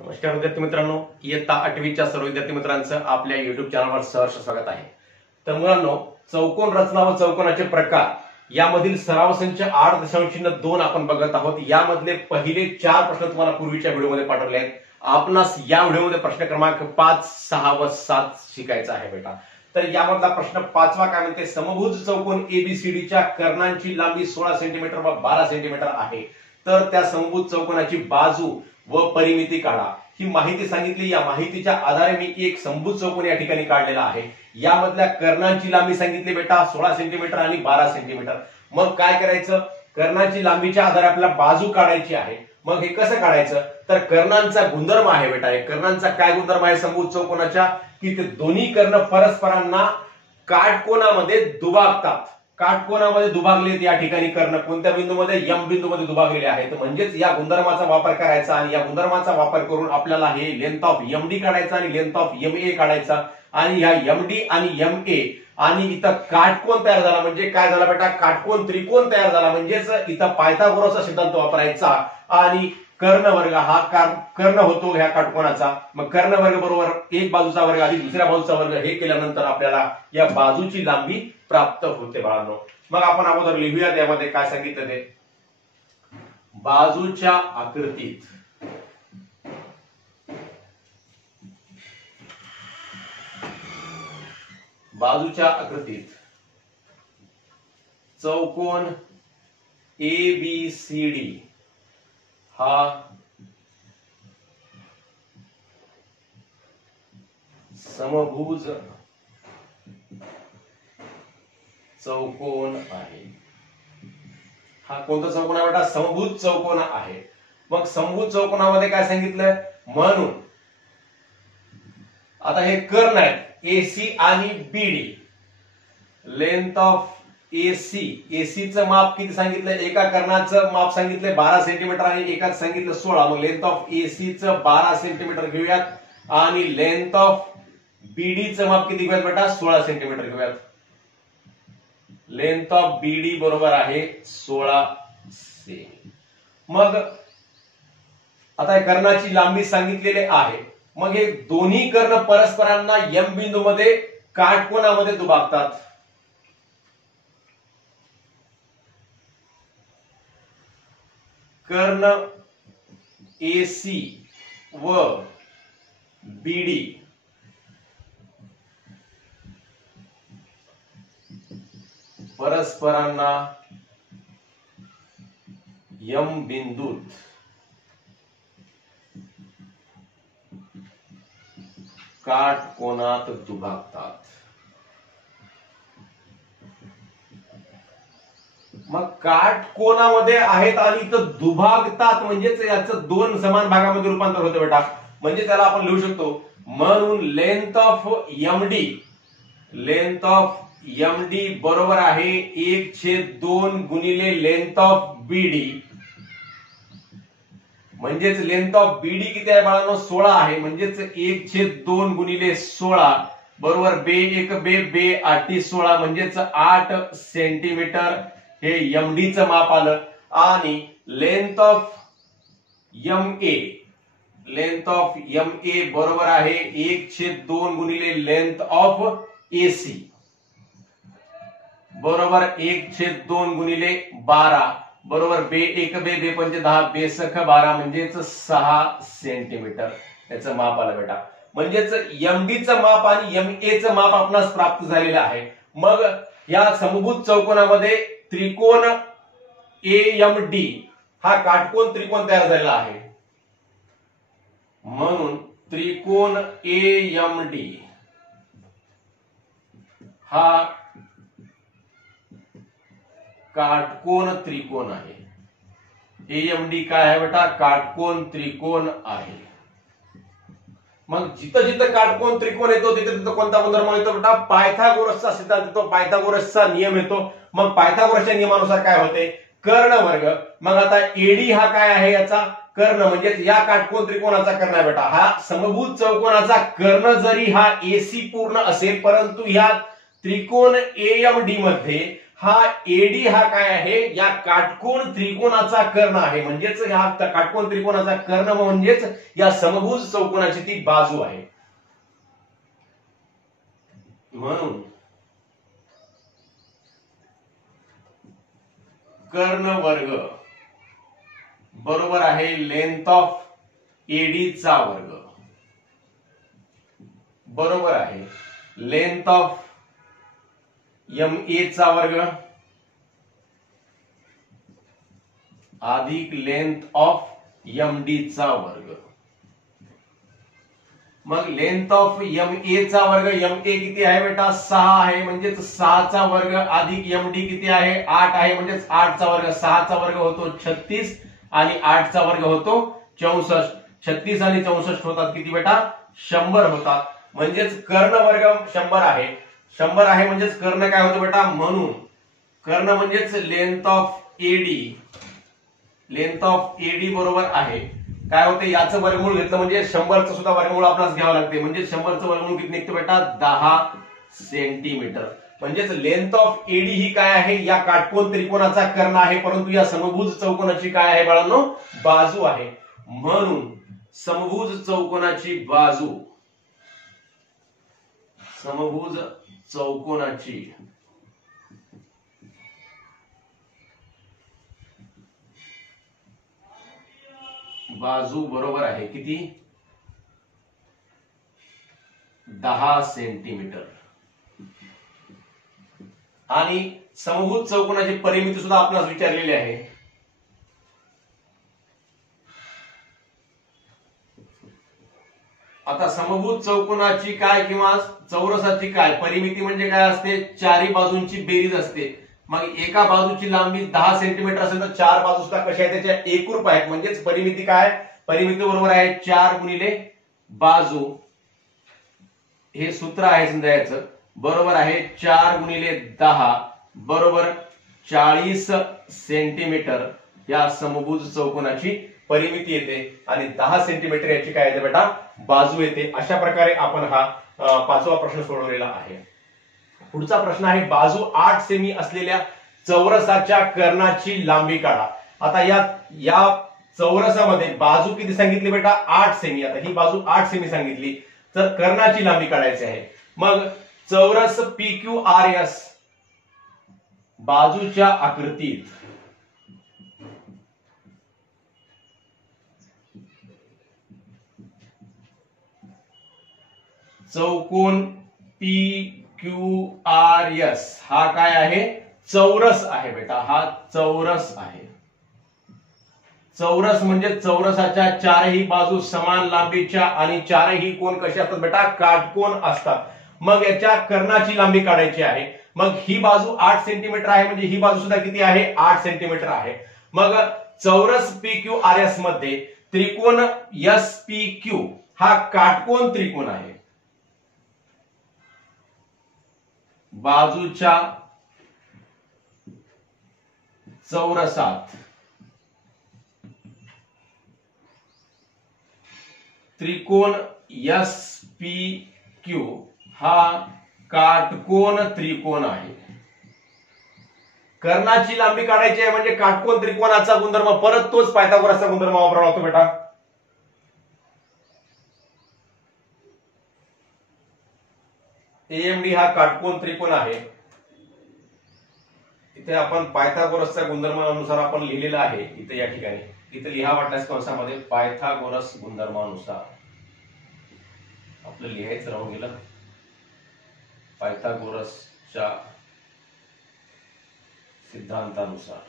नमस्कार विद्यार्थी मित्रांनो, इयत्ता 8वीच्या सर्व विद्यार्थी मित्रांचं आपल्या युट्यूब चॅनलवर सहर्ष स्वागत आहे। तर मुलांनो, चौकोन रचना व चौकोनाचे प्रकार यामधील सराव संच 8.2 आपण बघत आहोत। यामधले पहिले 4 प्रश्न तुम्हाला पूर्वीच्या व्हिडिओमध्ये पाठवले आहेत। आपणास या व्हिडिओमध्ये प्रश्न क्रमांक 5, 6 व 7 शिकायचा आहे बेटा। तर यामधला प्रश्न 5वा काय म्हणते, समभुज चौकोन एबीसीडीच्या कर्णांची लांबी 16 सेंटीमीटर व 12 सेंटीमीटर आहे, तर त्या समभुज चौकोनाची बाजू व परिमिती काढा। ही माहिती सांगितली। या माहितीच्या आधारे मी एक समभुज चौकोन या ठिकाणी काढलेला आहे। यामधल्या कर्णांची लांबी सांगितली बेटा 16 सेंटीमीटर आणि 12 सेंटीमीटर। मग काय करायचं, कर्णांची लांबीच्या आधारे आपल्याला बाजू काढायची आहे। मग हे कसं काढायचं, तर कर्णांचा गुणधर्म आहे बेटा। हे कर्णांचा काय गुणधर्म आहे समभुज चौकोनाच्या, की ते दोन्ही कर्ण परस्परांना काटकोनामध्ये दुभागतात। काटकोनामध्ये दुभागले या ठिकाणी कर्ण कोणत्या बिंदूमध्ये, एम बिंदूमध्ये दुभागलेले आहेत। म्हणजेच या गुणधर्माचा वापर करायचा आणि या गुणधर्माचा वापर करून आपल्याला हे लेंथ ऑफ एमडी काढायचा आणि लेंथ ऑफ एमए काढायचा। आणि ह्या एमडी आणि एमए आणि इथं काटकोन तयार झाला म्हणजे काय झाला बेटा, काटकोन त्रिकोण तयार झाला। म्हणजेच इथं पायथागोरसचा सिद्धांत वापरायचा आणि कर्णवर्ग हा कर्ण होतो ह्या काटकोनाचा। मग कर्णवर्ग बरोबर एक बाजूचा वर्ग अधिक दुसऱ्या बाजूचा वर्ग हे केल्यानंतर आपल्याला या बाजूची लांबी प्राप्त होते बाळांनो। मग आपण अगोदर लिहूया त्यामध्ये काय सांगितलं ते, बाजूच्या आकृतीत चौकोन एबीसीडी हा समभुज चौकोन आहे। हा कोणता चौकोन आहे बेटा, समभुज चौकोन आहे। मग समभुज चौकोनामध्ये काय सांगितलं, म्हणून आता हे कर्ण आहेत एसी आणि बीडी। लेंथ ऑफ एसीचं माप किती सांगितलं, एका कर्णाचं माप सांगितलं 12 सेंटीमीटर आणि एकाच सांगितलं 16। मग लेंथ ऑफ एसीचं 12 सेंटीमीटर घेऊयात आणि लेंथ ऑफ बीडीचं माप किती घेऊयात बेटा, 16 सेंटीमीटर घेऊयात। लेंथ ऑफ बीडी बरोबर आहे 16 से। मग आता कर्णाची लांबी सांगितलेली आहे। मग हे दोन्ही कर्ण परस्परांना एम बिंदूमध्ये काटकोनामध्ये दुभागतात। कर्ण एसी व बीडी परस्परांना एम बिंदूत काटकोनात दुभागतात। मग काटकोनामध्ये आहेत आणि इथं दुभागतात म्हणजेच याचं दोन समान भागामध्ये रूपांतर होतं बेटा। म्हणजे त्याला आपण लिहू शकतो, म्हणून लेंथ ऑफ एमडी बरोबर आहे 1/2 गुणिले लेंथ ऑफ बीडी। म्हणजेच लेंथ ऑफ बीडी किती आहे बाळांनो, 16 आहे। म्हणजेच 1/2 गुणिले 16 बरोबर बे 1 बे 8 16 म्हणजेच 8 सेंटीमीटर हे एमडी चं माप आलं। आणि लेंथ ऑफ एमए बरोबर आहे 1/2 गुणिले लेंथ ऑफ एसी बरोबर 1/2 गुणिले 12 बरोबर बे 1 बे 5 10 बे 12 म्हणजेच 6 सेंटीमीटर याचं माप आलं बेटा। म्हणजेच एमडी चं माप आणि एमए चं माप आपणास प्राप्त झालेलं आहे। मग या समभुज चौकोनामध्ये त्रिकोण एएमडी हा काटकोन त्रिकोण तयार झालेला आहे। म्हणून त्रिकोण एएमडी हा काटकोन त्रिकोण आहे। एएमडी काय आहे बेटा, काटकोन त्रिकोण आहे। मग जिथं जिथं काटकोन त्रिकोण येतो तिथे तिथं कोणता गुणधर्म येतो बेटा, पायथागोरसचा सिद्धांत येतो, पायथागोरसचा नियम येतो। मग पायथागोरसच्या नियमानुसार काय होते, कर्णवर्ग। मग आता एडी हा काय आहे, याचा कर्ण म्हणजेच या काटकोन त्रिकोणाचा कर्ण आहे बेटा। हा समभुज चौकोनाचा कर्ण जरी हा एसी पूर्ण असेल, परंतु ह्या त्रिकोण एएमडी मध्ये हा एडी हा काय आहे, या काटकोन त्रिकोणाचा कर्ण आहे. म्हणजेच हा काटकोन त्रिकोणाचा कर्ण म्हणजेच या समभुज चौकोनाची ती बाजू आहे. म्हणून कर्ण वर्ग बरोबर आहे लेंथ ऑफ एडी चा वर्ग बरोबर आहे लेंथ ऑफ एम ए चा वर्ग अधिक लेंथ ऑफ एम डी चा वर्ग. मग लेंथ ऑफ एम ए चा वर्ग, एम ए किती आहे बेटा 6 आहे, म्हणजेच 6 चा वर्ग अधिक एम डी किती आहे 8 आहे, म्हणजेच 8 चा वर्ग, 6 चा वर्ग होतो 36 आणि 8 चा वर्ग होतो 64. 36 आणि 64 होतात किती बेटा 100 होतात. म्हणजेच कर्ण वर्ग 100 आहे. 100 आहे म्हणजेच कर्ण काय होतं बेटा, म्हणून कर्ण म्हणजेच length of A D, length of A D बरोबर आहे काय होते, याचं वर्गमूळ घेतलं म्हणजे 100चं सुद्धा वर्गमूळ आपल्याला घ्यावं लागते. म्हणजे 100चं वर्गमूळ किती निघतं बेटा 10 सेंटीमीटर. म्हणजेच लेंथ ऑफ एडी ही काय आहे, या काटकोन त्रिकोणाचा कर्ण आहे, परंतु या समभुज चौकोनाची काय आहे बाळांनो, बाजू आहे. म्हणून समभुज चौकोनाची बाजू, समभुज चौकोनाची बाजू बरोबर आहे किती 10 सेंटीमीटर. आणि समभुज चौकोनाची परिमिती सुद्धा आपणास विचारलेली आहे. आता समभुज चौकोनाची काय किंवा चौरसाची काय परिमिती म्हणजे काय असते, चारी बाजूंची बेरीज असते. मग एका बाजूची लांबी 10 सेंटीमीटर असेल तर चार बाजू सुद्धा कशा आहेत त्याच्या एकरूप आहेत. म्हणजेच परिमिती काय, परिमिती बरोबर आहे 4 गुणिले बाजू, हे सूत्र आहे समजा याचं, बरोबर आहे 4 गुणिले 10 बरोबर 40 सेंटीमीटर या समभुज चौकोनाची परिमिती येते. आणि 10 सेंटीमीटर याची काय येते बेटा बाजू येते. अशा प्रकारे आपण हा 5वा प्रश्न सोडवलेला आहे. पुढचा प्रश्न आहे, बाजू 8 सेमी असलेल्या चौरसाच्या कर्णाची लांबी काढा. आता या चौरसामध्ये बाजू किती सांगितली बेटा 8 सेमी. आता ही बाजू 8 सेमी सांगितली तर कर्णाची लांबी काढायची आहे. मग चौरस पी क्यू आर एस बाजूच्या आकृतीत चौकोन पी क्यू आर एस हा काय आहे, चौरस आहे बेटा, हा चौरस आहे. चौरस म्हणजे चौरसाच्या चारही बाजू समान लांबीच्या आणि चारही कोण कसे असतात बेटा काटकोन असतात. मग याच्या कर्णाची लांबी काढायची आहे. मग ही बाजू 8 सेंटीमीटर आहे, म्हणजे ही बाजू सुद्धा किती आहे 8 सेंटीमीटर आहे. मग चौरस पी क्यू आर एस मध्ये त्रिकोण एस पी क्यू हा काटकोन त्रिकोण आहे. बाजूच्या चौरसात त्रिकोण एस पी क्यू हा काटकोन त्रिकोण आहे. कर्णाची लांबी काढायची आहे म्हणजे काटकोन त्रिकोणाचा गुणधर्म, परत तोच पायथागोरसचा गुणधर्म वापरावा लागतो बेटा. एएमडी हा काटकोन त्रिकोण आहे. इथे आपण पायथागोरसच्या गुणधर्मानुसार आपण लिहिलेलं आहे. इथे या ठिकाणी इथे लिहा वाटल्यास कंसामध्ये पायथागोरस गुणधर्मानुसार आपलं लिहायचं राहून गेलं. पायथागोरसच्या सिद्धांतानुसार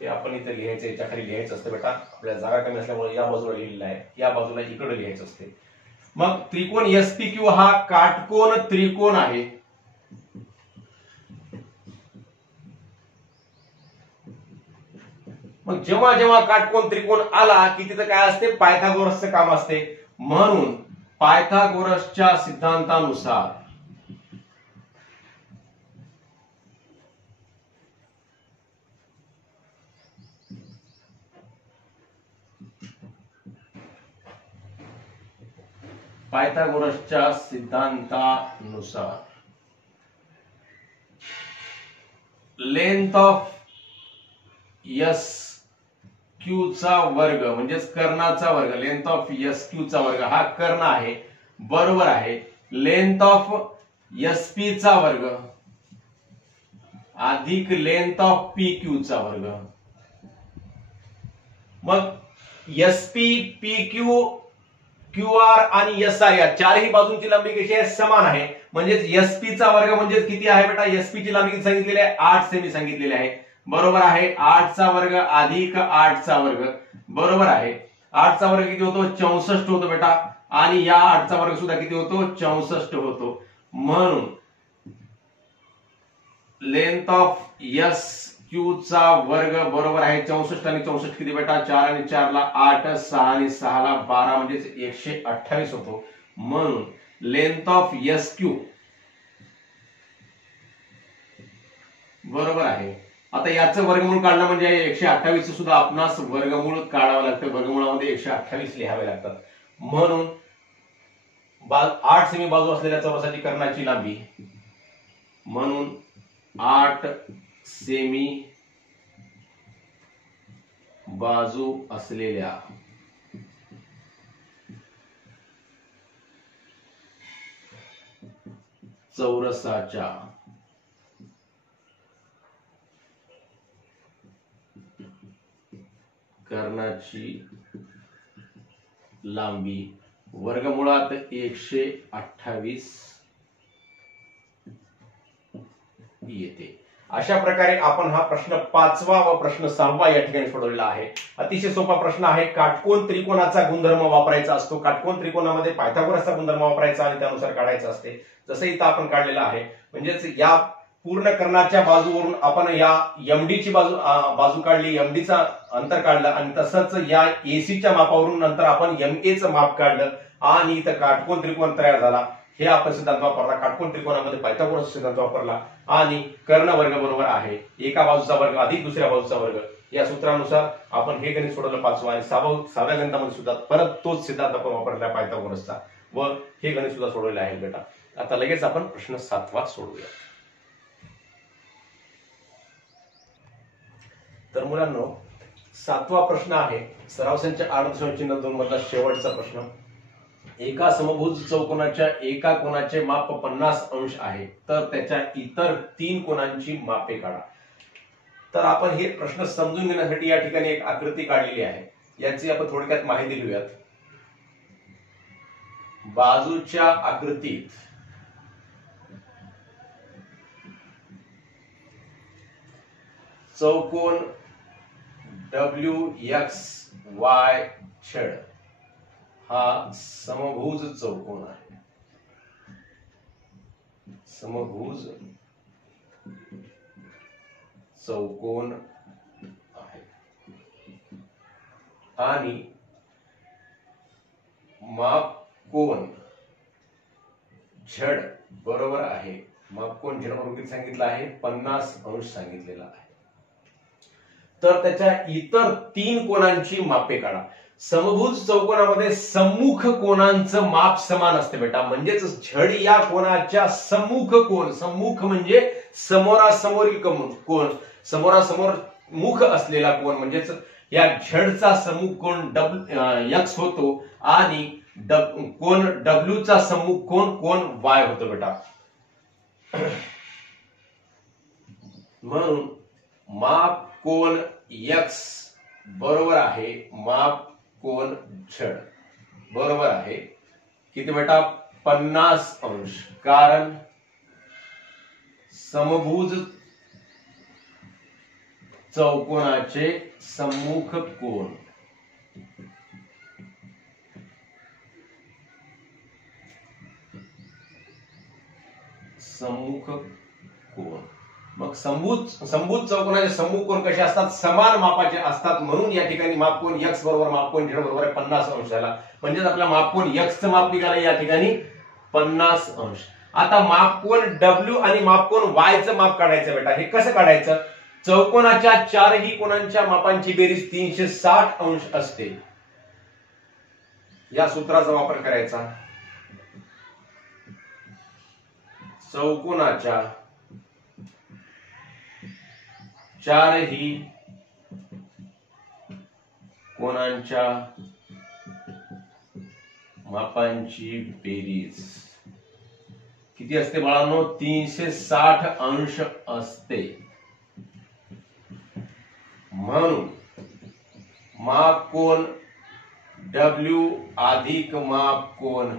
हे आपण इथे लिहायचं, याच्या खाली लिहायचं असतं बेटा. आपल्या जागा कमी असल्यामुळे या बाजूला लिहिलेलं आहे, या बाजूला इकडे लिहायचं असते. मग त्रिकोण एस पी क्यू हा काटकोन त्रिकोण आहे. मग जेव्हा जेव्हा काटकोन त्रिकोण आला की तिथं काय असते पायथागोरसचं काम असते. म्हणून पायथागोरसच्या सिद्धांतानुसार पायथागोरसच्या सिद्धांतानुसार लेंथ ऑफ एस क्यू चा वर्ग म्हणजेच कर्णाचा वर्ग, लेंथ ऑफ एस क्यू चा वर्ग हा कर्ण आहे, बरोबर आहे लेंथ ऑफ एस पी चा वर्ग अधिक लेंथ ऑफ पी क्यू चा वर्ग। मग S P, P Q, Q R आणि एस आर या चारही बाजूंची लांबी कशी आहे, समान आहे। म्हणजेच एस पी चा वर्ग म्हणजे किती आहे बेटा, एस पी ची लांबी किती सांगितलेली आहे, 8 सेमी सांगितलेली आहे, बरोबर आहे 8 चा वर्ग अधिक 8 चा वर्ग, बरोबर आहे 8 चा वर्ग किती होतो, 64 होतो बेटा, आणि या 8 चा वर्ग सुद्धा किती होतो, 64 होतो। म्हणून लेंथ ऑफ एस क्यू चा वर्ग बरोबर आहे 64 आणि 64 किती बेटा, 4 आणि 4 ला 8, 6 आणि 6 ला 12 म्हणजे 128 होतो। म्हणून लेंथ ऑफ एस क्यू बरोबर आहे, आता याचं वर्गमूळ काढणं म्हणजे 128 सुद्धा आपणास वर्गमूळ काढावं लागतं, वर्गमूळामध्ये 128 लिहावे लागतात। म्हणून 8 सेमी बाजू असलेल्या चौरसाची कर्णाची लांबी म्हणून 8 सेमी बाजू असलेल्या चौरसाच्या कर्णाची लांबी वर्गमुळात 128 येते। अशा प्रकारे आपण हा प्रश्न 5वा व प्रश्न 6वा या ठिकाणी सोडवलेला आहे। अतिशय सोपा प्रश्न आहे। काटकोन त्रिकोणाचा गुणधर्म वापरायचा असतो, काटकोन त्रिकोणामध्ये पायथागोरसचा गुणधर्म वापरायचा आणि त्यानुसार काढायचा असते, जसं इथं आपण काढलेला आहे। म्हणजेच या पूर्ण कर्णाच्या बाजूवरून आपण या एमडी बाजू काढली, एमडीचा अंतर काढलं आणि तसंच या एसीच्या मापावरून नंतर आपण एमएचं माप काढलं आणि इथं काटकोन त्रिकोण तयार झाला। हे आपण सिद्धांत वापरला, काटकोन त्रिकोणामध्ये पायथागोरस सिद्धांत वापरला आणि कर्ण वर्ग बरोबर आहे एका बाजूचा वर्ग अधिक दुसऱ्या बाजूचा वर्ग। या सूत्रानुसार आपण हे गणित सोडवलं 5वा आणि 6व्या गणितामध्ये सुद्धा परत तोच सिद्धांत आपण वापरला पायथागोरसचा व हे गणित सुद्धा सोडवले आहे बेटा। आता लगेच आपण प्रश्न 7वा सोडवूया। तर मुलांनो 7वा प्रश्न आहे सराव संच 8.2 मधला शेवटचा प्रश्न। एका समभुज चौकोनाच्या एका कोनाचे माप 50 अंश आहे, तर त्याच्या इतर 3 कोनांची मापे काढा। तर आपण हे प्रश्न समजून घेण्यासाठी या ठिकाणी एक आकृती काढलेली आहे, याची आपण थोडक्यात माहिती लिहूयात। बाजूच्या आकृतीत चौकोन WXY छेद हा समभुज चौकोन आहे, समभुज चौकोन आहे आणि माप कोन झेड बरोबर आहे, माप कोन झेड बरोबर किती सांगितलं आहे, 50 अंश सांगितलेला आहे। तर त्याच्या इतर 3 कोनांची मापे काढा। समभुज चौकोनामध्ये सम्मुख कोनांचं माप समान असते बेटा, म्हणजेच झेड या कोनाच्या सम्मुख कोन, सम्मुख म्हणजे समोरासमोरील कोन, समोरासमोर मुख असलेला कोन, म्हणजेच या झेडचा सम्मुख कोन X होतो आणि कोन W चा सम्मुख कोन Y होतो बेटा। म्हणून माप कोन X बरोबर आहे माप कोन Z बरोबर आहे किती बेटा, 50 अंश, कारण समभुज चौकोनाचे सम्मुख कोन मग समभुज चौकोनाचे सम्मुख कोन कसे असतात, समान मापाचे असतात। म्हणून या ठिकाणी माप कोन X बरोबर माप कोन Z बरोबर 50 अंश झाला, म्हणजेच आपला माप कोन X चं माप निघालं या ठिकाणी 50 अंश। आता माप कोन W आणि माप कोन Y चं माप काढायचं बेटा। हे कसं काढायचं, चौकोनाच्या चारही कोनांच्या मापांची बेरीज 360 अंश असते, या सूत्राचा वापर करायचा। चौकोनाच्या चारही कोनांच्या मापांची बेरीज किती असते बाळांनो? 360 अंश असते. म्हणून माप कोन W अधिक माप कोन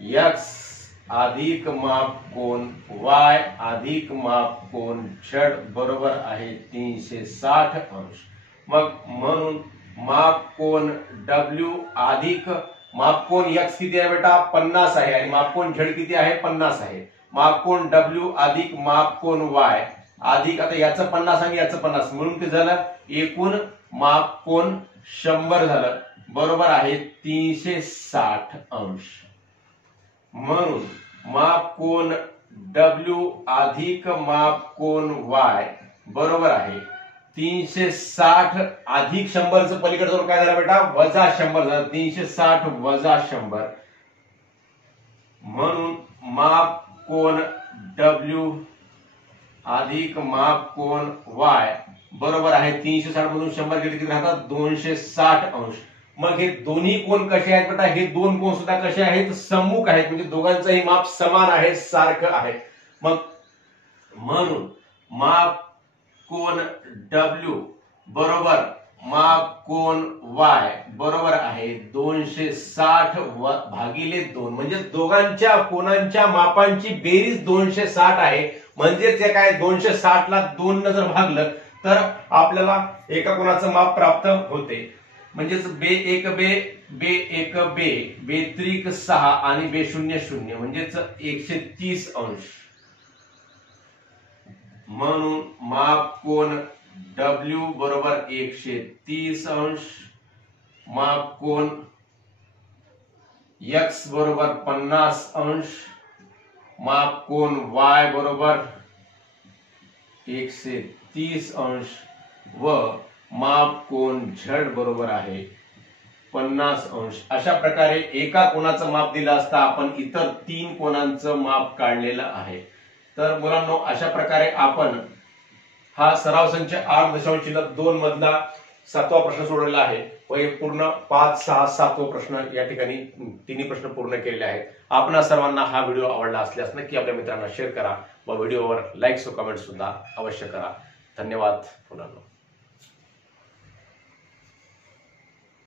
X अधिक माप कोन Y अधिक माप कोन Z बरोबर आहे 360 अंश. मग म्हणून माप कोन W अधिक माप कोन X किती आहे बेटा? 50 आहे. आणि माप कोन Z किती आहे? 50 आहे. माप कोन W अधिक माप कोन Y अधिक आता याचं 50 आणि याचं 50 म्हणून ते झालं एकूण माप कोन 100 झालं. बरोबर आहे 360 अंश. म्हणून माप कोन W अधिक माप कोन Y बरोबर आहे 360 अधिक 100चं पलीकडे जाऊन काय झालं बेटा? वजा 100 झालं. 360 वजा 100. म्हणून माप कोन W अधिक माप कोन Y बरोबर आहे 360 मधून 100 गेले किती राहतात? 260 अंश. मग हे दोन्ही कोन कसे आहेत बेटा? हे दोन कोन सुद्धा कसे आहेत? सम्मुख आहेत. म्हणजे दोघांचंही माप समान आहे, सारखं आहे. मग म्हणून माप कोन W बरोबर माप कोन Y बरोबर आहे 260 भागिले 2. म्हणजे दोघांच्या कोनांच्या मापांची बेरीज 260 आहे. म्हणजे ते काय? 260 ला 2 न जर भागलं तर आपल्याला एका कोनाचं माप प्राप्त होते. म्हणजेच बे1 बे बेत्रिक 6 आणि बे0 0 म्हणजेच 130 अंश. म्हणून माप कोन W बरोबर 130 अंश. माप कोन X बरोबर 50 अंश. माप कोन Y बरोबर 130 अंश व माप कोन Z बरोबर आहे 50 अंश. अशा प्रकारे एका कोनाचं माप दिलं असता आपण इतर 3 कोनांचं माप काढलेलं आहे. तर मुलांनो अशा प्रकारे आपण हा सराव संच 8.2 मधला 7वा प्रश्न सोडवलेला आहे व हे पूर्ण 5, 6, 7वा प्रश्न या ठिकाणी तिन्ही प्रश्न पूर्ण केलेले आहेत. आपणा सर्वांना हा व्हिडिओ आवडला असल्यास नक्की आपल्या मित्रांना शेअर करा व व्हिडिओवर लाईक्स व कमेंट सुद्धा अवश्य करा. धन्यवाद मुलांनो.